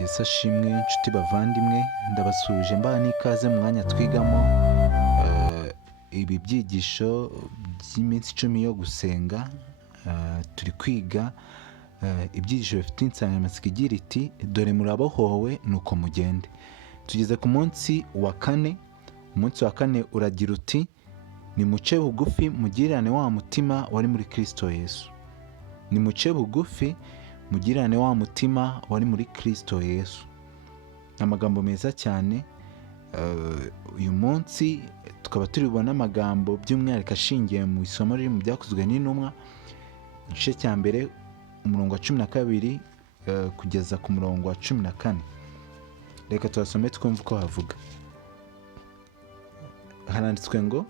Yesu ashimwe inshuti bavandimwe, ndabasuje mbaha n'ikaze mu mwanya twigamo ibi byigisho by'iminsi 10 yo gusenga. Turi kwiga ibyigisho bifite insanganyamatsiko igira iti dore murabohowe nuko mugende. Tugeze ku munsi wa kane. Umunsi wa kane uragira uti nimuce bugufi mugirane wa mutima wari muri Kristo Yesu. Nimuce bugufi mugirane wa mutima wari muri Kristo Yesu. Amagambo meza cyane. Uyu munsi tukaba turibona amagambo by'umwihariko ashingiye mu isomo riri mu byakozwe n'intumwa, igice cya mbere umurongo wa 12 kugeza ku murongo wa 14. Reka tubasome twumve uko havuga. Haranditswe ngo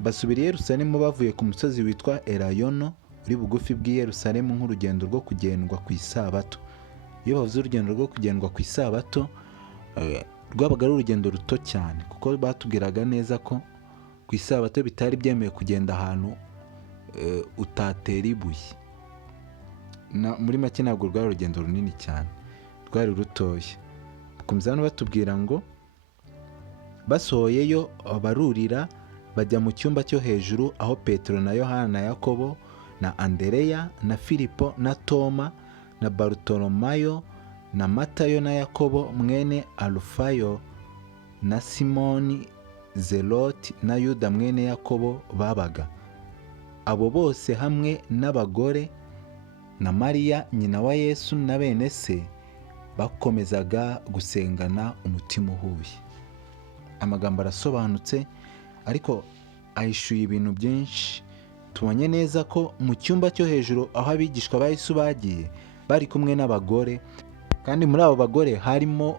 basubira i Yerusalemu bavuye ku musozi witwa Elayono uri bugufi bw'i Yerusalemu nk'urugendo rwo kugendwa ku isabato. Iyo bavuze urugendo rwo kugendwa ku isabato, rwabaga ari urugendo ruto cyane, kuko batubwiraga neza ko ku isabato bitari byemewe kugenda ahantu utatera ibuye. Muri make ntabwo rwari urugendo runini cyane, rwari rutoya. Bakomeza hano batubwira ngo basohoyeyo barurira bajya mu cyumba cyo hejuru aho Petero na Yohana na Yakobo na Andereya na Filipo na Toma na Barutolomayo na Matayo na Yakobo mwene Alufayo na Simoni Zeloti na Yuda mwene Yakobo babaga. Abo bose hamwe n'abagore na Mariya nyina wa Yesu na bene se bakomezaga gusengana umutima uhuye. Amagambo arasobanutse ariko ahishuye ibintu byinshi. Tubonye neza ko mu cyumba cyo hejuru aho abigishwa ba Yesu bagiye bari kumwe n'abagore, kandi muri abo bagore harimo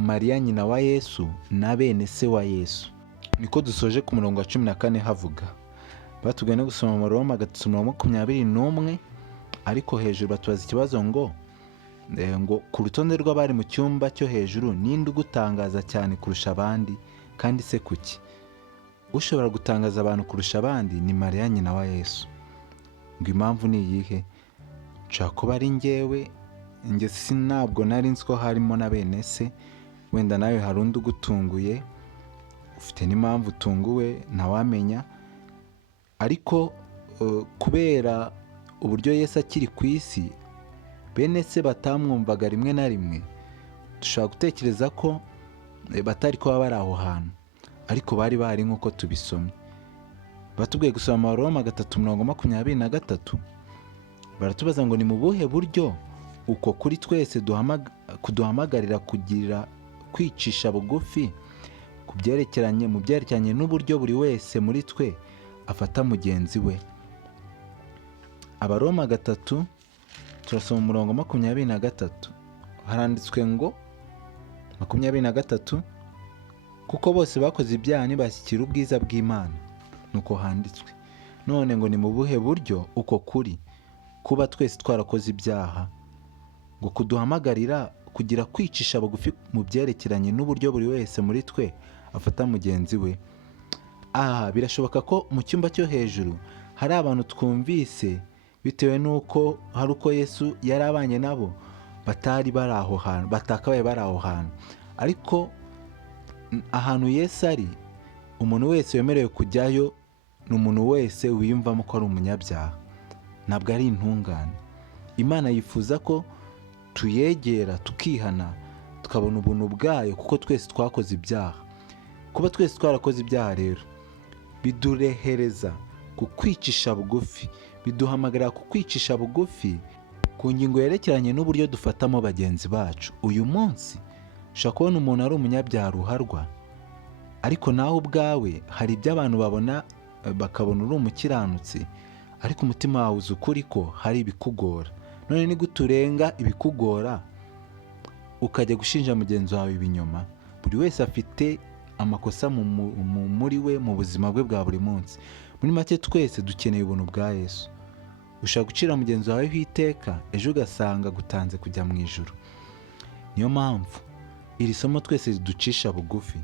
Mariya nyina wa Yesu na bene se wa Yesu. Niko dusoje ku murongo wa 14 havuga. Batubwiye no gusoma mu Roma 21, ariko hejuru batubaza ikibazo ngo ku rutonde rw'abari mu cyumba cyo hejuru ninde ugutangaza cyane kurusha abandi, kandi se kuki? Ushobora gutangaza abantu kurusha abandi ni Mariya nyina wa Yesu. Ngo impamvu ni iyihe? Nshaka kuba ari njyewe, ntabwo nari nzi ko harimo na bene se. Wenda nawe hari undi ugutunguye, ufite n'impamvu utunguwe ntawamenya. Ariko kubera uburyo Yesu akiri ku isi bene se batamwumvaga rimwe na rimwe, dushobora gutekereza ko batari kuba bari aho hantu, ariko bari bahari nk'uko tubisomye. Batubwiye gusoma Roma 3:23, baratubaza ngo ni mu buhe buryo uko kuri twese kuduhamagarira kugira kwicisha bugufi mu byerekeranye n'uburyo buri wese muri twe afata mugenzi we. Abaroma 3 turasoma umurongo 23. Haranditswe ngo 23, kuko bose bakoze ibyaha ntibashyikira ubwiza bw'Imana. Nuko handitswe none ngo ni mu buhe buryo uko kuri kuba twese twarakoze ibyaha ngo kuduhamagarira kugira kwicisha bugufi mu byerekeranye n'uburyo buri wese muri twe afata mugenzi we. Birashoboka ko mu cyumba cyo hejuru hari abantu twumvise bitewe n'uko hari uko Yesu yari abanye nabo batakabaye bari aho hantu. Ariko ahantu Yesu ari, umuntu wese wemerewe kujyayo ni umuntu wese wiyumvamo ko ari umunyabyaha, ntabwo ari intungane. Imana yifuza ko tuyegera tukihana tukabona ubuntu bwayo, kuko twese twakoze ibyaha. Kuba twese twarakoze ibyaha rero bidurehereza ku kwicisha bugufi, biduhamagarira ku kwicisha bugufi ku ngingo yerekeranye n'uburyo dufatamo bagenzi bacu. Uyu munsi ushobora kubona umuntu ari umunyabyaha ruharwa, ariko nawe ubwawe hari ibyo abantu babona bakabona uri umukiranutsi, ariko umutima wawe uzi ukuri ko hari ibikugora. None ni gute urenga ibikugora ukajya gushinja mugenzi wawe ibinyoma? Buri wese afite amakosa muri we mu buzima bwe bwa buri munsi. Muri make twese dukeneye ubuntu bwa Yesu. Ushaka gucira mugenzi wawe iteka, ejo ugasanga gutanze kujya mu ijuru. Niyo mpamvu iri somo twese riducisha bugufi,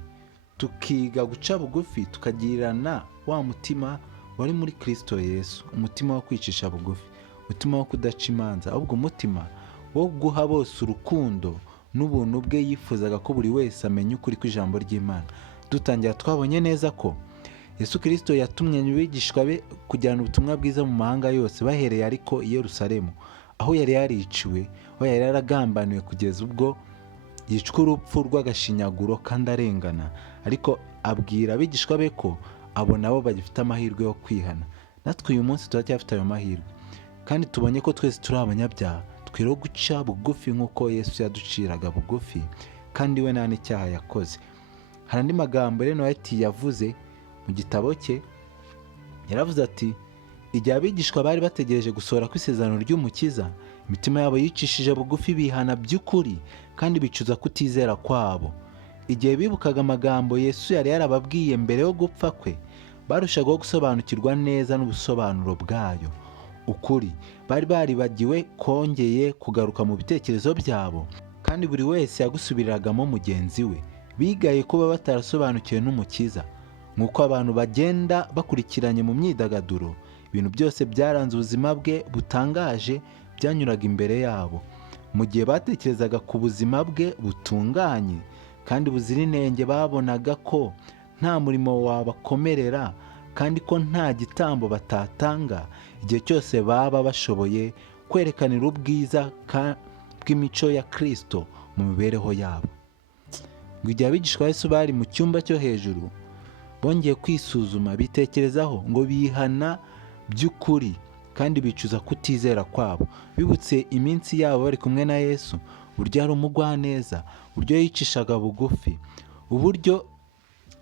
tukiga guca bugufi, tukagirana wa mutima wari muri Kristo Yesu, umutima wo kwicisha bugufi, umutima wo kudaca imanza, ahubwo umutima wo guha bose urukundo n'ubuntu bwe yifuzaga ko buri wese amenya ukuri kw'ijambo ry'Imana. Dutangira twabonye neza ko Yesu Kristo yatumye abigishwa be kujyana ubutumwa bwiza mu mahanga yose, bahereye ariko i Yerusalemu, aho yari yariciwe, aho yari yaragambaniwe kugeza ubwo yicwa urupfu rw'agashinyaguro kandi arengana. Ariko abwira abigishwa be ko abo nabo bagifite amahirwe yo kwihana. Natwe uyu munsi turacyafite ayo mahirwe, kandi tubonye ko twese turi abanyabyaha, twiriwe guca bugufi nk'uko Yesu yaduciraga bugufi, kandi we nta n'icyaha yakoze. Hari andi magambo rero White yavuze mu gitabo cye, yaravuze ati, igihe abigishwa bari bategereje gusohora kw'isezerano ry'Umukiza, imitima yabo yicishije bugufi bihana by'ukuri kandi bicuza kutizera kwabo. Igihe bibukaga amagambo Yesu yari yarababwiye mbere yo gupfa kwe, barushagaho gusobanukirwa neza n'ubusobanuro bwayo. Ukuri bari baribagiwe kongeye kugaruka mu bitekerezo byabo, kandi buri wese yagusubiriragamo mugenzi we. Bigaye kuba batarasobanukiwe n'Umukiza. Nk'uko abantu bagenda bakurikiranye mu myidagaduro, ibintu byose byaranze ubuzima bwe butangaje byanyuraga imbere yabo. Mu gihe batekerezaga ku buzima bwe butunganye kandi buzira inenge, babonaga ko nta murimo wabakomerera kandi ko nta gitambo batatanga igihe cyose baba bashoboye kwerekanira ubwiza bw'imico ya Kristo mu mibereho yabo. Ngo igihe abigishwa ba Yesu bari mu cyumba cyo hejuru, bongeye kwisuzuma, bitekerezaho, ngo bihana by'ukuri kandi bicuza kutizera kwabo. Bibutse iminsi yabo bari kumwe na Yesu, uburyo yari umugwaneza, uburyo yicishaga bugufi, uburyo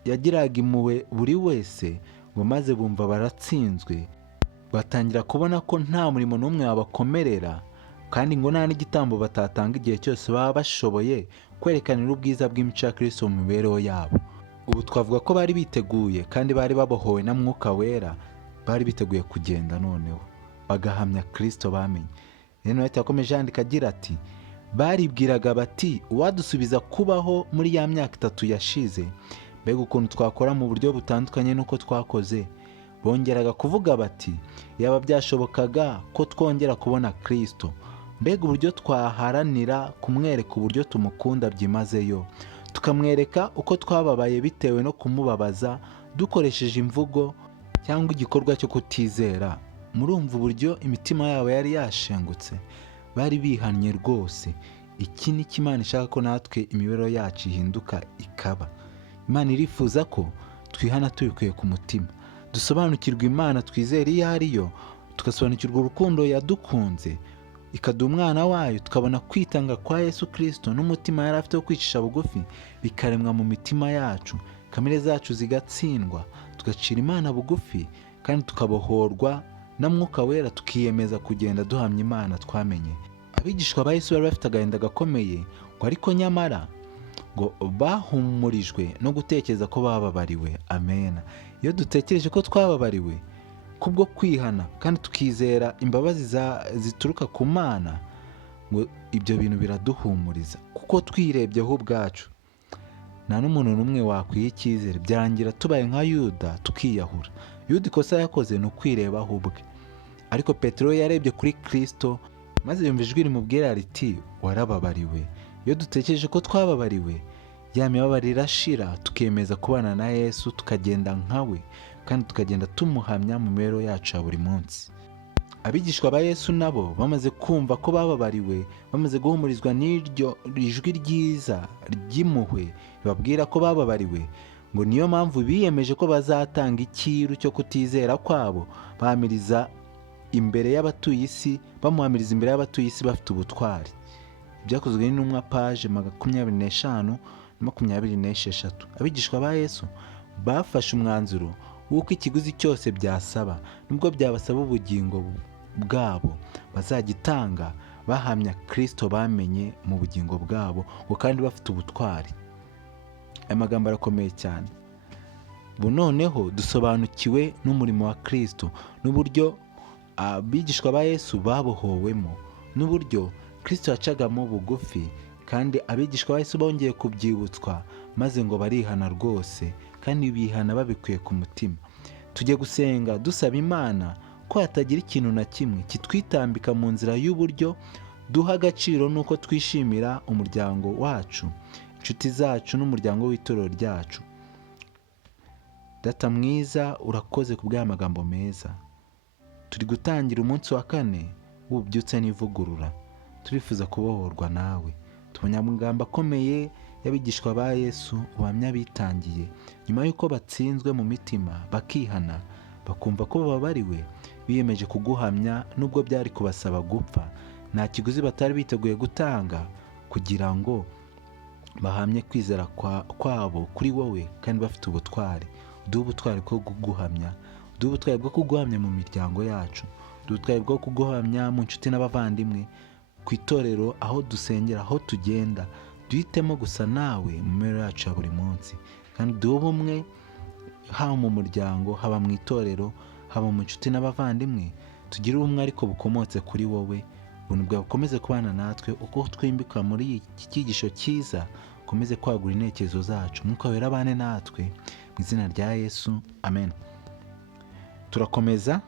yagiraga impuhwe buri wese, ngo maze bumva baratsinzwe, batangira kubona ko nta murimo n'umwe wabakomerera, kandi ngo nta n'igitambo batatanga igihe cyose baba bashoboye kwerekanira ubwiza bw'imico ya Kristo mu mibereho yabo. Ubu twavuga ko bari biteguye kandi bari babohowe na Mwuka Wera, bari biteguye kugenda noneho bagahamya Kristo bamenye. Rero White yakomeje yandika agira ati, baribwiraga bati, uwadusubiza kubaho muri ya myaka 3 yashize, mbega ukuntu twakora mu buryo butandukanye n'uko twakoze. Bongeraga kuvuga bati, yaba byashobokaga ko twongera kubona Kristo, mbega uburyo twaharanira kumwereka uburyo tumukunda byimazeyo, tukamwereka uko twababaye bitewe no kumubabaza dukoresheje imvugo cyangwa igikorwa cyo kutizera. Murumva uburyo imitima yabo yari yashengutse, bari bihannye rwose. Iki ni Imana ishaka ko natwe imibereho yacu ihinduka ikaba. Imana irifuza ko twihana tubikuye ku mutima, dusobanukirwa Imana twizera iyo ariyo, tugasobanukirwa urukundo yadukunze ikaduha umwana wayo, tukabona kwitanga kwa Yesu Kristo n'umutima yari afite wo kwicisha bugufi bikaremwa mu mitima yacu, kamere zacu zigatsindwa, tugacira Imana bugufi, kandi tukabohorwa na Mwuka Wera, tukiyemeza kugenda duhamya Imana twamenye. Abigishwa ba Yesu bari bafite agahinda gakomeye, ngo ariko nyamara ngo bahumurijwe no gutekereza ko bababariwe. Amen. Iyo dutekereje ko twababariwe kubwo kwihana kandi tukizera imbabazi zituruka ku Mana, ngo ibyo bintu biraduhumuriza, kuko twirebyeho ubwacu nta n'umuntu n'umwe wakwiha icyizere, byarangira tubaye nka Yuda tukiyahura. Yuda ikosa yakoze ni ukwirebaho ubwe, ariko Petero yarebye kuri Kristo maze yumva ijwi rimubwira riti, warababariwe. Iyo dutekereje ko twababariwe, ya mibabaro irashira, tukemeza kubana na Yesu, tukagenda nkawe, kandi tukagenda tumuhamya mu mibereho yacu ya buri munsi. Abigishwa ba Yesu nabo bamaze kumva ko bababariwe, bamaze guhumurizwa n'iryo ijwi ryiza ry'impuhwe ribabwira ko bababariwe, ngo niyo mpamvu biyemeje ko bazatanga ikiru cyo kutizera kwabo, bamuhamiriza imbere y'abatuye isi bafite ubutwari. Byakozwe n'intumwa page 25 na 26. Abigishwa ba Yesu bafashe umwanzuro w'uko ikiguzi cyose byasaba, nubwo byabasaba ubugingo bwabo, bazagitanga bahamya Kristo bamenye mu bugingo bwabo, ngo kandi bafite ubutwari. Aya magambo arakomeye cyane. Ubu noneho dusobanukiwe n'umurimo wa Kristo, n'uburyo abigishwa ba Yesu babohowemo, n'uburyo Kristo yacagamo bugufi, kandi abigishwa ba Yesu bongeye kubyibutswa, maze ngo barihana rwose, kandi bihana babikuye ku mutima. Tujye gusenga dusaba Imana ko hatagira ikintu na kimwe kitwitambika mu nzira y'uburyo duha agaciro nuko twishimira umuryango wacu, inshuti zacu n'umuryango w'itorero ryacu. Data mwiza, urakoze ku bw'aya magambo meza. Turi gutangira umunsi wa 4 w'ububyutse n'ivugurura. Turifuza kubohorwa nawe. Tubonye amagambo akomeye y'abigishwa ba Yesu, ubuhamya bitangiye nyuma y'uko batsinzwe mu mitima, bakihana, bakumva ko bababariwe, biyemeje kuguhamya nubwo byari kubasaba gupfa. Nta kiguzi batari biteguye gutanga kugira ngo bahamye kwizera kwabo kuri wowe, kandi bafite ubutwari. Uduhe ubutwari bwo kuguhamya, uduhe ubutwari bwo kuguhamya mu miryango yacu, uduhe ubutwari bwo kuguhamya mu nshuti n'abavandimwe, ku itorero, aho dusengera, aho tugenda. Duhitemo gusa nawe mu mibereho yacu ya buri munsi, kandi duhe ubumwe, haba mu muryango, haba mu itorero, haba mu nshuti n'abavandimwe. Tugire ubumwe ariko bukomotse kuri wowe. Ubuntu bwawe bukomeze kubana natwe uko twimbika muri iki cyigisho cyiza. Ukomeze kwagura intekerezo zacu, Mwuka Wera abane natwe, mu izina rya Yesu, amen. Turakomeza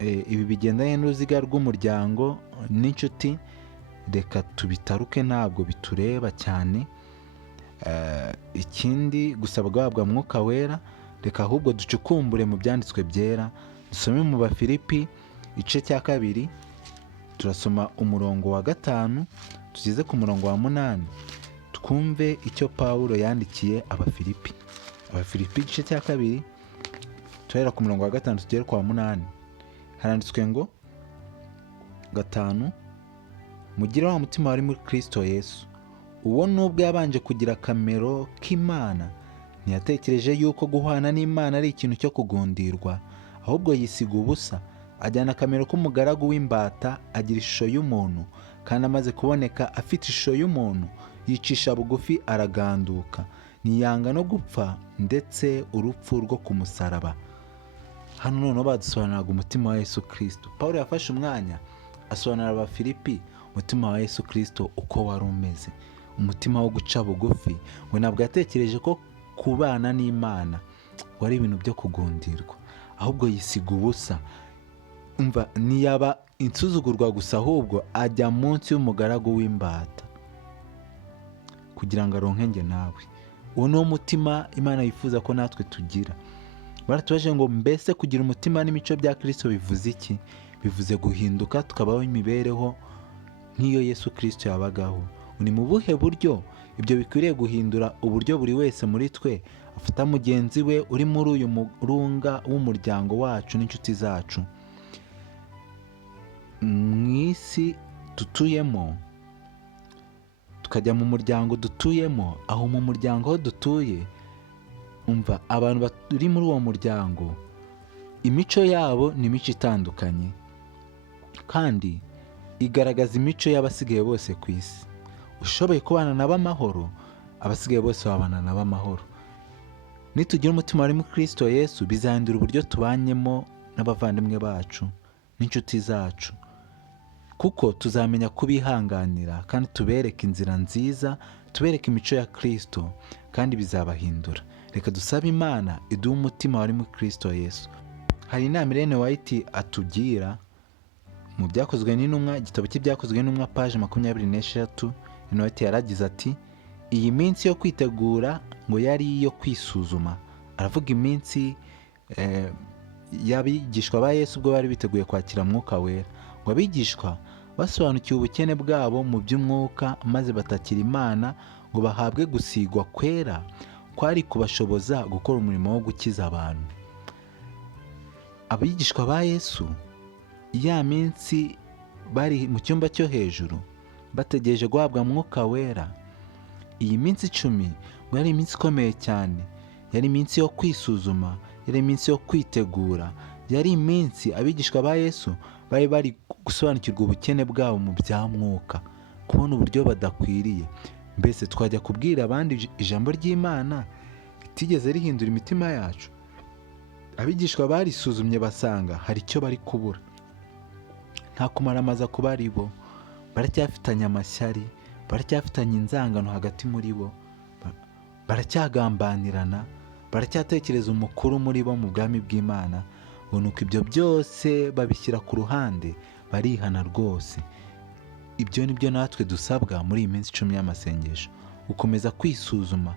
ibi bigendanye n'uruziga rw'umuryango n'inshuti. Reka tubitaruke, ntabwo bitureba cyane. Ikindi gusaba guhabwa Mwuka Wera, reka ahubwo ducukumbure mu byanditswe byera. Dusome mu Bafilipi igice cya 2, turasoma umurongo wa 5 tugeze ku murongo wa 8. Twumve icyo Pawulo yandikiye Abafilipi. Abafilipi igice cya 2 turahera ku murongo wa 5 tugere ku wa 8. Haranditswe ngo 5, mugire wa mutima wari muri Kristo Yesu. Uwo nubwo yabanje kugira akamero k'Imana, ntiyatekereje yuko guhwana n'Imana ari ikintu cyo kugundirwa, ahubwo yisiga ubusa, ajyana akamero k'umugaragu w'imbata, agira ishusho y'umuntu, kandi amaze kuboneka afite ishusho y'umuntu, yicisha bugufi araganduka, ntiyanga no gupfa, ndetse urupfu rwo ku musaraba. Hano noneho badusobanuraga umutima wa Yesu Kristo. Pawulo yafashe umwanya asobanurira Abafilipi umutima wa Yesu Kristo uko wari umeze, umutima wo guca bugufi. We ntabwo yatekereje ko kubana n'Imana wari ibintu byo kugundirwa, ahubwo yisiga ubusa. Umva, ntiyaba insuzugurwa gusa, ahubwo ajya munsi y'umugaragu w'imbata kugira ngo aronke njye nawe. Uwo ni wo mutima Imana yifuza ko natwe tugira. Baratubaje ngo mbese kugira umutima n'imico bya Kristo bivuze iki? Bivuze guhinduka tukabaho imibereho nk'iyo Yesu Kristo yabagaho. Ni mu buhe buryo ibyo bikwiriye guhindura uburyo buri wese muri twe afata mugenzi we uri muri uyu murunga w'umuryango wacu n'inshuti zacu? Mu isi dutuyemo, tukajya mu muryango dutuyemo, aho mu muryango aho dutuye, umva, abantu bari muri uwo muryango imico yabo ni imico itandukanye, kandi igaragaza imico y'abasigaye bose ku isi. Ushoboye kubana nabo amahoro, abasigaye bose babana nabo amahoro. Nitugira umutima wari muri Kristo Yesu, bizahindura uburyo tubanyemo n'abavandimwe bacu n'inshuti zacu, kuko tuzamenya kubihanganira kandi tubereke inzira nziza, tubereke imico ya Kristo, kandi bizabahindura. Reka dusabe Imana iduhe umutima wari muri Kristo Yesu. Hari inama Ellen White atugira mu byakozwe n'intumwa, igitabo cy'ibyakozwe n'intumwa page 26. Ellen White yaragize ati, iyi minsi yo kwitegura ngo yari iyo kwisuzuma. Aravuga iminsi y'abigishwa ba Yesu ubwo bari biteguye kwakira Mwuka Wera, ngo abigishwa basobanukiwe ubukene bwabo mu by'umwuka, maze batakira Imana ngo bahabwe gusigwa kwera kwari kubashoboza gukora umurimo wo gukiza abantu. Abigishwa ba Yesu ya minsi bari mu cyumba cyo hejuru bategereje guhabwa Mwuka Wera. Iyi minsi 10 ngo yari iminsi ikomeye cyane, yari iminsi yo kwisuzuma, yari iminsi yo kwitegura, yari iminsi abigishwa ba Yesu bari gusobanukirwa ubukene bwabo mu bya mwuka, kubona uburyo badakwiriye. Mbese twajya kubwira abandi ijambo ry'Imana ritigeze rihindura imitima yacu? Abigishwa barisuzumye basanga hari icyo bari kubura. Nta kumaramaza kuba ari bo, baracyafitanye amashyari, baracyafitanye inzangano hagati muri bo, baracyagambanirana, baracyatekereza umukuru muri bo mu bwami bw'Imana. Nuko ibyo byose babishyira ku ruhande, barihana rwose. ibyo ni byo natwe dusabwa muri iyi minsi 10 y'amasengesho, gukomeza kwisuzuma,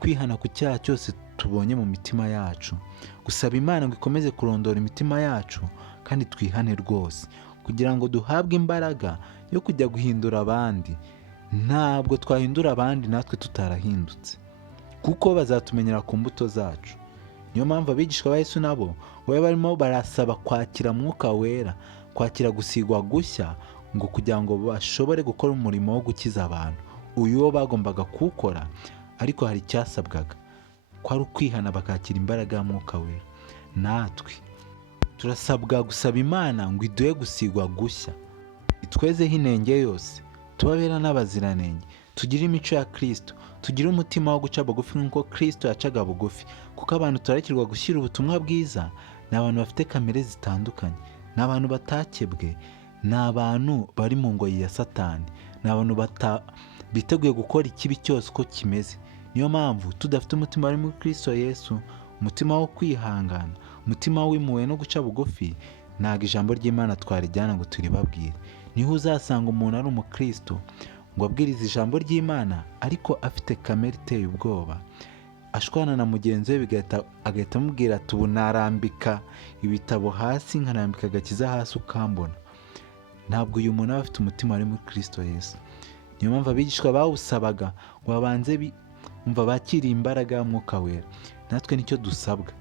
kwihana ku cyaha cyose tubonye mu mitima yacu, gusaba Imana ngo ikomeze kurondora imitima yacu kandi twihane rwose, kugira ngo duhabwe imbaraga yo kujya guhindura abandi. Ntabwo twahindura abandi natwe tutarahindutse, kuko bazatumenyera ku mbuto zacu. Niyo mpamvu abigishwa ba Yesu nabo baba barimo barasaba kwakira Mwuka Wera, kwakira gusigwa gushya, ngo kugira ngo bashobore gukora umurimo wo gukiza abantu. Uyu wo bagombaga kuwukora, ariko hari icyasabwaga, kwari ukwihana bakakira imbaraga ya Mwuka Wera. Natwe turasabwa gusaba Imana ngo iduhe gusigwa gushya, itwezeho inenge yose, tubabera n'abaziranenge, tugire imico ya Kristo, tugire umutima wo guca bugufi nk'uko Kristo yacaga bugufi, kuko abantu turakirwa gushyira ubutumwa bwiza ni abantu bafite kamere zitandukanye, ni abantu batakebwe, ni abantu bari mu ngoyi ya Satani, ni abantu biteguye gukora ikibi cyose uko kimeze. Niyo mpamvu tudafite umutima wari muri Kristo Yesu, umutima wo kwihangana, umutima w'impuhwe no guca bugufi, ntabwo ijambo ry'Imana twarijyana ngo turibabwire. Niho uzasanga umuntu ari umukristo ngo abwirize ijambo ry'Imana, ariko afite kamere iteye ubwoba, ashwana na mugenzi we agahita amubwira ati ubu narambika ibitabo hasi nkarambika agakiza hasi ukambona. Ntabwo uyu muntu aba afite umutima wari muri Kristo Yesu. Niyo mpamvu abigishwa bawusabaga ngo babanze bakiriye imbaraga ya Mwuka Wera. Natwe nicyo dusabwa.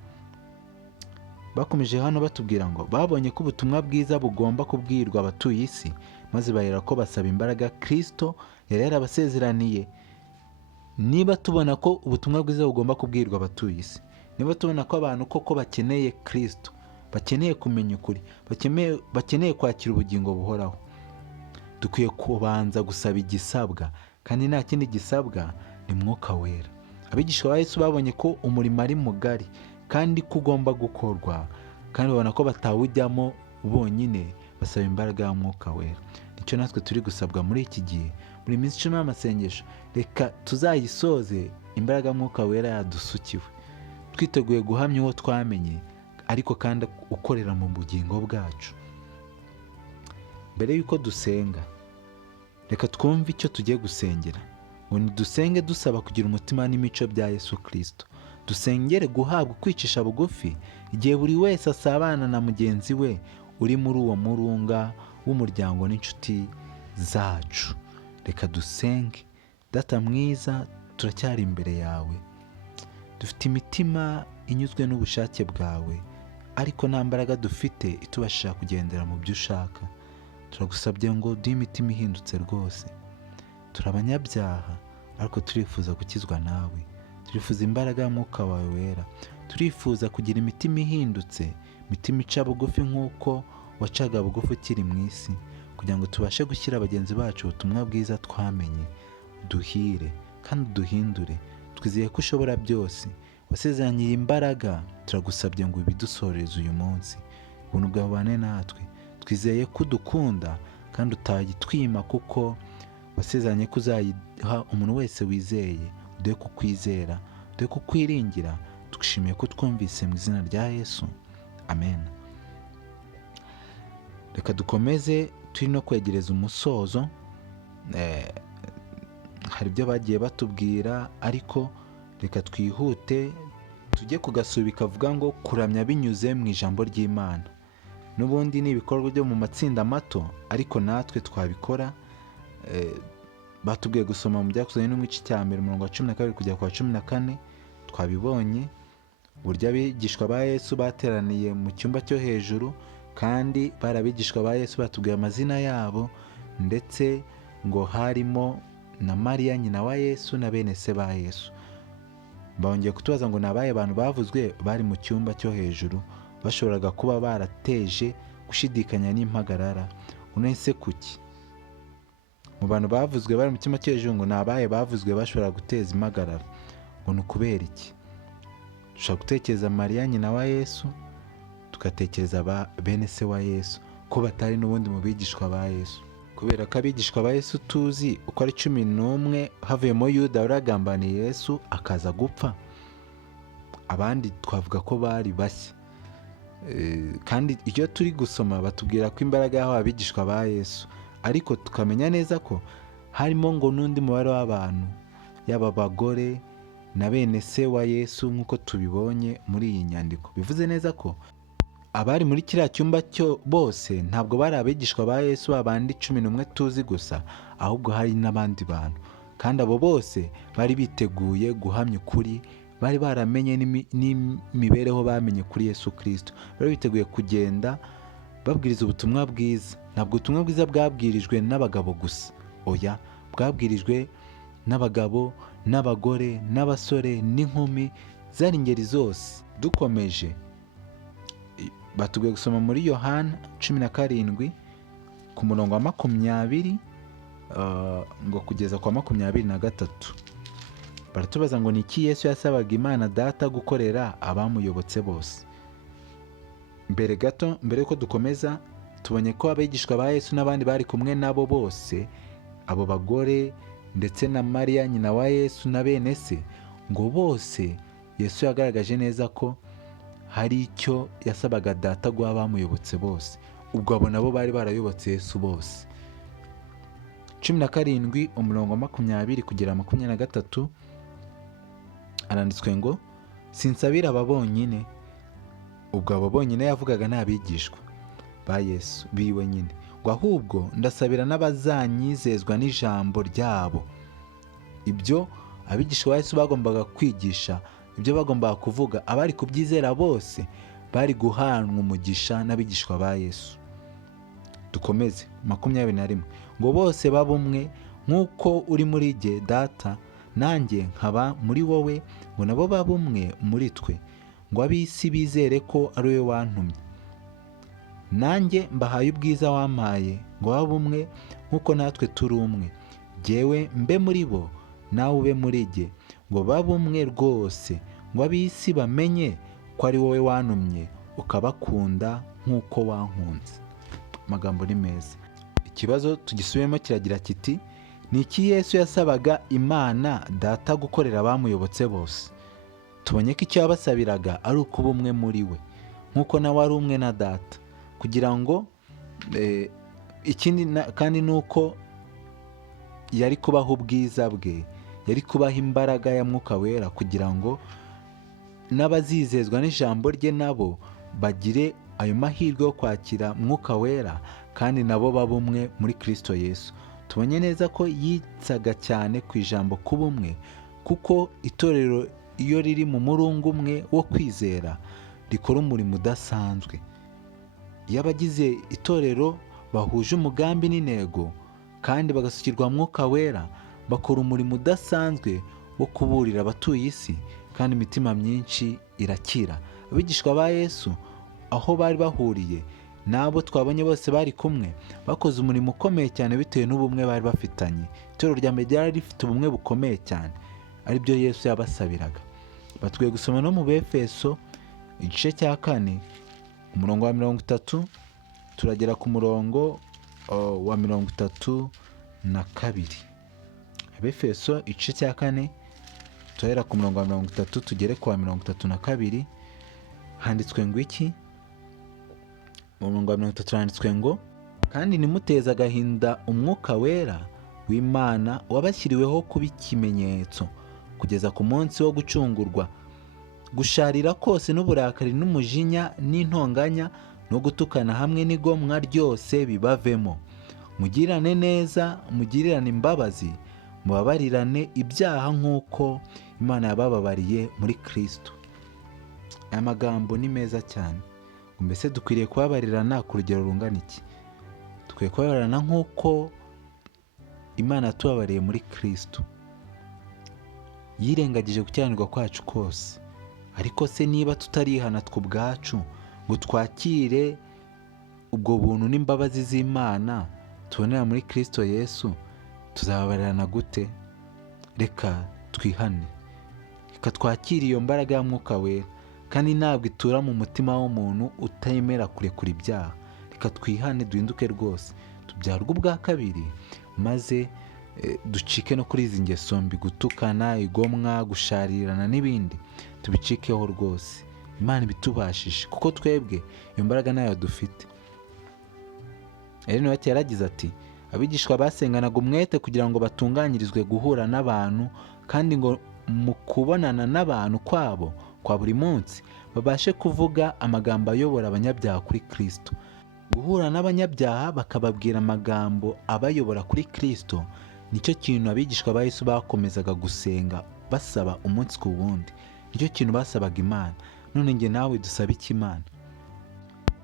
Bakomeje hano batubwira ngo babonye ko ubutumwa bwiza bugomba kubwirwa abatuye isi, maze bahera ko basaba imbaraga Kristo yari yarabasezeraniye. Niba tubona ko ubutumwa bwiza bugomba kubwirwa abatuye isi, niba tubona ko abantu koko bakeneye Kristo, bakeneye kumenya ukuri, bakeneye kwakira ubugingo buhoraho, dukwiye kubanza gusaba igisabwa, kandi nta kindi gisabwa ni Mwuka Wera. Abigishwa ba Yesu babonye ko umurimo ari mugari kandi ko ugomba gukorwa, kandi babona ko batawujyamo bonyine, basaba imbaraga ya Mwuka Wera. Nicyo natwe turi gusabwa muri iki gihe, muri minsi 10 y'amasengesho. Reka tuzayisoze imbaraga ya Mwuka Wera yadusukiwe, twiteguye guhamya uwo twamenye, ariko kandi ukorera mu bugingo bwacu. Mbere yuko dusenga, reka twumve icyo tugiye gusengera. Dusenge dusaba kugira umutima n'imico bya Yesu Kristo. Dusengere guhabwa kwicisha bugufi igihe buri wese asabana na mugenzi we uri muri uwo murunga w'umuryango n'inshuti zacu. Reka dusenge. Data mwiza, turacyari imbere yawe, dufite imitima inyuzwe n'ubushake bwawe, ariko nta mbaraga dufite itubasha kugendera mu byo ushaka. Turagusabye ngo duhe imitima ihindutse rwose. Turi abanyabyaha, ariko turifuza gukizwa nawe. Turifuza imbaraga y'Umwuka wawe wera. Turifuza kugira imitima ihindutse, imitima ica bugufi nk'uko wacaga bugufi ukiri mu isi, kugira ngo tubashe gushyira bagenzi bacu ubutumwa bwiza twamenye. Duhire kandi duhindure. Twizeye ko ushobora byose, wasezeranye imbaraga. Turagusabye ngo ibidusoreze uyu munsi, ubuntu bwawe bubane natwe. Twizeye ko udukunda kandi utayitwima, kuko wasezeranye ko uzayiha umuntu wese wizeye. Uduhe kukwizera, uduhe kukwiringira. Tugushimiye ko twumvise mu izina rya Yesu, amen. Reka dukomeze, turi no kwegereza umusozo. Hari ibyo bagiye batubwira, ariko reka twihute tujye ku gasubi kavuga ngo kuramya binyuze mu ijambo ry'Imana. N'ubundi ni ibikorwa byo mu matsinda mato, ariko natwe twabikora. Batubwiye gusoma mu Byakozwe n'Intumwa cya mbere 12 kugera ku 14. Twabibonye uburyo abigishwa ba Yesu bateraniye mu cyumba cyo hejuru, kandi barabigishwa ba Yesu batubwiye amazina yabo, ndetse ngo harimo na Mariya nyina wa Yesu na bene se ba Yesu. Bongeye kutubaza ngo nabaye abantu bavuzwe bari mu cyumba cyo hejuru, bashoboraga kuba barateje gushidikanya n'impagarara. Unese kuki mu bantu bavuzwe bari mu cyumba cyo hejuru ngo nabaye bavuzwe bashobora guteza impagarara? Ngo ni kubera iki? Dushobora gutekereza Mariya nyina wa Yesu, tugatekereza bene se wa Yesu ko batari n'ubundi mu bigishwa ba Yesu, kubera ko abigishwa ba Yesu tuzi uko ari 11, havuyemo Yuda waragambaniye Yesu akaza gupfa. Abandi twavuga ko bari bashya. Kandi iyo turi gusoma batubwira ko imbaraga y'aho abigishwa ba Yesu ariko tukamenya neza ko harimo ngo n'undi mubare w'abantu, yaba abagore na bene se wa Yesu nk'uko tubibonye muri iyi nyandiko. Bivuze neza ko abari muri kiriya cyumba cyo bose ntabwo bari abigishwa ba Yesu babandi 11 tuzi gusa, ahubwo hari n'abandi bantu, kandi abo bose bari biteguye guhamya ukuri, bari baramenye n'imibereho bamenye kuri Yesu Kristo, bari biteguye kugenda babwiriza ubutumwa bwiza. Ntabwo ubutumwa bwiza bwabwirijwe n'abagabo gusa, oya, bwabwirijwe n'abagabo n'abagore n'abasore n'inkumi, zari ingeri zose. Dukomeje batubwiye gusoma muri Yohana 17 ku murongo wa 20 ngo kugeza kwa 23. Baratubaza ngo ni iki Yesu yasabaga Imana Data gukorera abamuyobotse bose. Mbere yuko dukomeza, tubonye ko abigishwa ba Yesu n'abandi bari kumwe nabo bose, abo bagore ndetse na Mariya nyina wa Yesu na bene se, ngo bose Yesu yagaragaje neza ko hari icyo yasabaga Data guha abamuyobotse bose. Ubwo abo nabo bari barayobotse Yesu bose. 17 umurongo wa 20 kugera 23 aranditswe ngo sinsabira aba bonyine. Ubwo abo bonyine yavugaga n'abigishwa ba Yesu biwe nyine, ngo ahubwo ndasabira n'abazanyizezwa n'ijambo ryabo. Ibyo abigishwa ba Yesu bagombaga kwigisha, ibyo bagombaga kuvuga, abari kubyizera bose bari guhanwa umugisha n'abigishwa ba Yesu. Dukomeze 21, ngo bose babumwe nk'uko uri muri jye Data nanjye nkaba muri wowe, ngo nabo babumwe muri twe, ngo ab'isi bizere ko ari we wantumye. Nanjye mbahaye ubwiza wampaye, ngo babumwe nk'uko natwe turi umwe, jyewe mbe muri bo nawe ube muri jye, ngo babumwe rwose, ngo ab'isi bamenye ko ari wowe wantumye ukabakunda nk'uko wankunze. Amagambo ni meza. Ikibazo tugisubiyemo kiragira kiti, ni iki Yesu yasabaga Imana Data gukorera abamuyobotse bose? Tubonye ko icyo yabasabiraga ari ukuba umwe muri we, nk'uko nawe ari umwe na Data, kugira ngo ikindi kandi nuko yari kubaha ubwiza bwe, yari kubaha imbaraga ya Mwuka Wera, kugira ngo n'abazizezwa n'ijambo rye nabo bagire ayo mahirwe yo kwakira Mwuka Wera, kandi nabo babumwe muri Kristo Yesu. Tubonye neza ko yitsaga cyane ku ijambo kuba umwe, kuko itorero iyo riri mu murungu umwe wo kwizera rikora umurimo udasanzwe. Iyo abagize itorero bahuje umugambi n'intego kandi bagasukirwa Mwuka Wera, bakora umurimo udasanzwe wo kuburira abatuye isi, kandi imitima myinshi irakira. Abigishwa ba Yesu aho bari bahuriye n'abo twabonye bose bari kumwe, bakoze umurimo ukomeye cyane bitewe n'ubumwe bari bafitanye. Itorero rya mbere ryari rifite ubumwe bukomeye cyane, ari byo Yesu yabasabiraga. Batwiye gusoma no mu Befeso igice cya 4 umurongo wa 30 turagera ku murongo wa 32. Befeso igice cya 4 tuhera ku murongo wa 30 tugere ku wa 32. Handitswe ngo iki? Mu murongo wa 30 handitswe ngo, kandi nimuteze agahinda Umwuka Wera w'Imana wabashyiriweho kuba ikimenyetso kugeza ku munsi wo gucungurwa. Gusharira kose n'uburakari n'umujinya n'intonganya no gutukana hamwe n'igomwa ryose bibavemo. Mugirane neza, mugirirane imbabazi, mubabarirane ibyaha nk'uko Imana yabababariye muri Kristo. Aya magambo ni meza cyane. Mbese dukwiriye kubabarirana ku rugero rungana iki? Dukwiye kubabarirana nk'uko Imana yatubabariye muri Kristo. Yirengagije gukiranirwa kwacu kose. Ariko se niba tutarihana twe ubwacu ngo twakire ubwo buntu n'imbabazi z'Imana tubonera muri Kristo Yesu, tuzababarirana gute? Reka twihane, reka twakire iyo mbaraga ya Mwuka Wera, kandi ntabwo itura mu mutima w'umuntu utemera kurekura ibyaha. Reka twihane, duhinduke rwose, tubyarwe ubwa kabiri, maze ducike no kuri izi ngeso mbi, gutukana, igomwa, gusharirana n'ibindi. Tubicikeho rwose, Imana ibitubashije, kuko twebwe iyo mbaraga nayo dufite. Ellen White yaragize ati, abigishwa basenganaga umwete kugira ngo batunganyirizwe guhura n'abantu, kandi ngo mu kubonana n'abantu kwabo kwa buri munsi babashe kuvuga amagambo ayobora abanyabyaha kuri Kristo. Guhura n'abanyabyaha bakababwira amagambo abayobora kuri Kristo nicyo kintu abigishwa ba Yesu bakomezaga gusenga basaba umunsi ku wundi. Nicyo kintu basabaga Imana. None njye nawe dusaba iki Imana?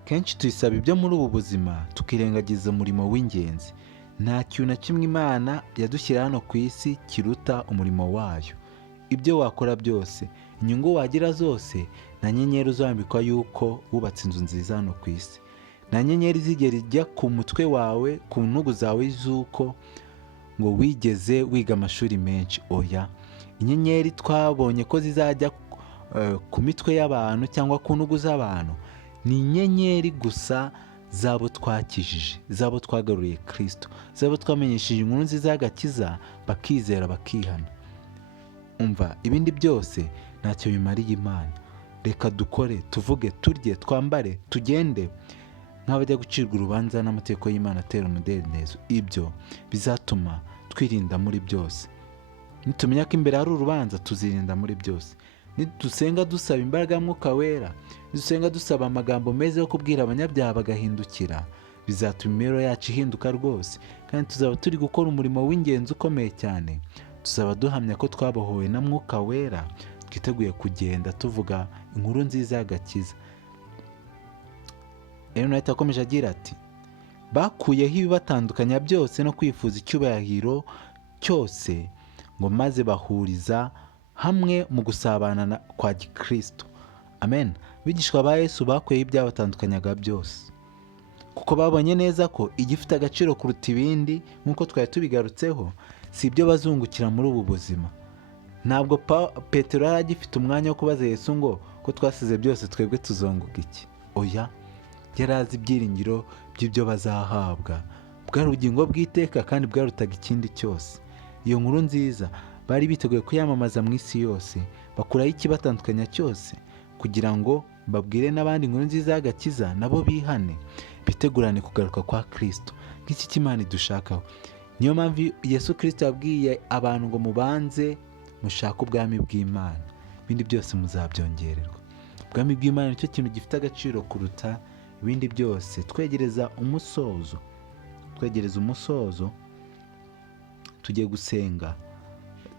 Kenshi tuyisaba ibyo muri ubu buzima tukirengagiza umurimo w'ingenzi. Nta kintu na kimwe Imana yadushyira hano ku isi kiruta umurimo wayo. Ibyo wakora byose, inyungu wagira zose, nta nyenyeri uzambikwa yuko wubatse inzu nziza hano ku isi. Nta nyenyeri zigera ijya ku mutwe wawe, ku ntugu zawe z'uko ngo wigeze wiga amashuri menshi. Oya, inyenyeri twabonye ko zizajya ku mitwe y'abantu cyangwa ku ntugu z'abantu ni inyenyeri gusa zabo twakijije, zabo twagaruriye Kristo, zabo twamenyesheje inkuru nziza y'agakiza bakizera bakihana. Umva, ibindi byose ntacyo bimariye Imana. Reka dukore, tuvuge, turye, twambare, tugende nk'abajya gucirwa urubanza n'amategeko y'Imana atera umudendezo. Ibyo bizatuma twirinda muri byose. Nitumenya ko imbere hari urubanza, tuzirinda muri byose. Nidusenga dusaba imbaraga y'Umwuka Wera, nidusenga dusaba amagambo meza yo kubwira abanyabyaha bagahindukira, bizatuma imibereho yacu ihinduka rwose, kandi tuzaba turi gukora umurimo w'ingenzi ukomeye cyane. Tuzaba duhamya ko twabohowe na Mwuka Wera, twiteguye kugenda tuvuga inkuru nziza y'agakiza. Ellen White akomeje agira ati, bakuyeho ibibatandukanya byose no kwifuza icyubahiro cyose, ngo maze bahuriza hamwe mu gusabana kwa Gikristo. Amen. Abigishwa ba Yesu bakuyeho ibyabatandukanyaga byose, kuko babonye neza ko igifite agaciro kuruta ibindi, nk'uko twari tubigarutseho, si ibyo bazungukira muri ubu buzima. Ntabwo Petero yari agifite umwanya wo kubaza Yesu ngo ko twasize byose twebwe tuzunguka iki. Oya, yari azi ibyiringiro by'ibyo bazahabwa, bwari ubugingo bw'iteka kandi bwarutaga ikindi cyose. Iyo nkuru nziza bari biteguye kuyamamaza mu isi yose, bakuraho ikibatandukanya cyose kugira ngo babwire n'abandi inkuru nziza y'agakiza, nabo bihane, bitegurane kugaruka kwa Kristo. Nk'iki cy'Imana idushakaho. Niyo mpamvu Yesu Kristo yabwiye abantu ngo mubanze mushake ubwami bw'Imana, ibindi byose muzabyongererwa. Ubwami bw'Imana nicyo kintu gifite agaciro kuruta ibindi byose. Twegereza umusozo, tugiye gusenga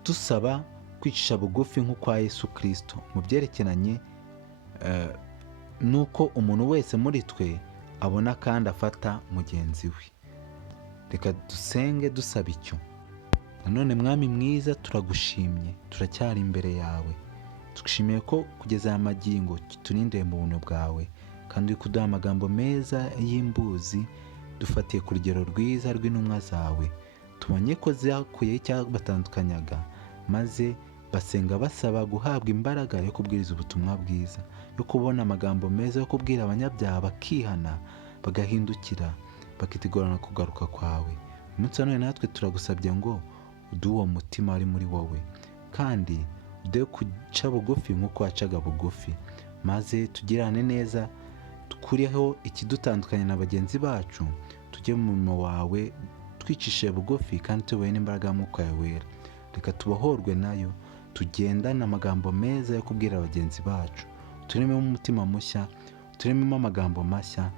dusaba kwicisha bugufi nk'ukwa Yesu Kristo mu byerekeranye nuko umuntu wese muri twe abona kandi afata mugenzi we. Reka dusenge dusaba icyo. Nanone Mwami mwiza, turagushimye, turacyari imbere yawe. Tugushimiye ko kugeza aya magingo turindiye mu buntu bwawe, kandi uri kuduha amagambo meza y'imbuzi, dufatiye ku rugero rwiza rw'intumwa zawe. Tubonye ko zakuyeho icyabatandukanyaga, maze basenga basaba guhabwa imbaraga yo kubwiriza ubutumwa bwiza, yo kubona amagambo meza yo kubwira abanyabyaha bakihana, bagahindukira, bakitegurana kugaruka kwawe. Umunsi wa none natwe turagusabye ngo uduhe uwo mutima wari muri wowe, kandi uduhe guca bugufi nk'uko wacaga bugufi, maze tugirane neza, dukureho ikidutandukanya na bagenzi bacu, tujye mu murimo wawe twicishe bugufi kandi tuyobowe n'imbaraga y'Umwuka Wera. Reka tubohorwe nayo, tugendane amagambo meza yo kubwira bagenzi bacu, turememo umutima mushya, turememo amagambo mashya,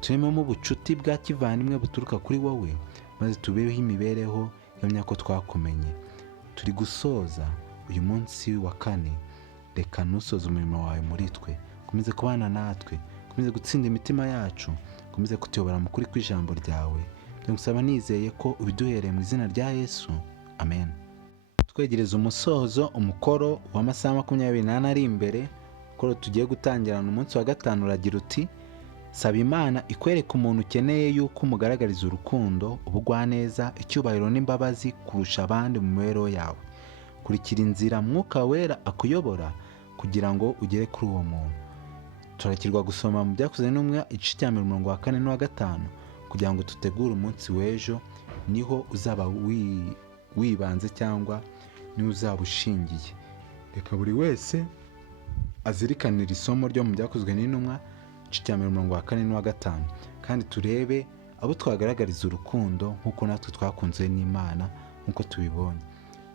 turememo ubucuti bwa kivandimwe buturuka kuri wowe, maze tubeho imibereho yamenya ko twakumenye. Turi gusoza uyu munsi wa 4, reka nusoze umurimo wawe muri twe, komeze kubana natwe, komeze gutsinda imitima yacu, komeze kutuyobora mu kuri kw'ijambo ryawe. Ndagusaba nizeye ko ubiduhereye mu izina rya Yesu. Amen. Twegereza umusozo, umukoro w'amasaha 24 ari imbere. Umukoro tugiye gutangirana umunsi wa 5 uragira uti, saba Imana ikwereka umuntu ukeneye yuko umugaragariza urukundo, ubugwaneza, icyubahiro n'imbabazi kurusha abandi mu mibereho yawe. Kurikira inzira Mwuka Wera akuyobora kugira ngo ugere kuri uwo muntu. Turakirwa gusoma mu Byakozwe n'Intumwa igice cya 44 n'uwa 5 kugira ngo tutegure umunsi w'ejo, niho uzaba wibanze cyangwa niho uzaba ushingiye. Reka buri wese azirikanira isomo ryo mu Byakozwe n'Intumwa igice cya 44 n'uwa 5, kandi turebe abo twagaragariza urukundo nk'uko natwe twakunzwe n'Imana nk'uko tubibonye.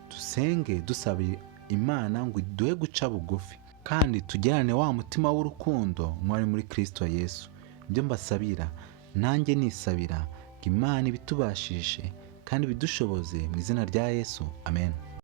Dusenge dusaba Imana ngo iduhe guca bugufi kandi tugirane wa mutima w'urukundo mwari muri Kristo Yesu. Ibyo mbasabira nanjye nisabira ngo Imana ibitubashishe kandi bidushoboze mu izina rya Yesu, amen.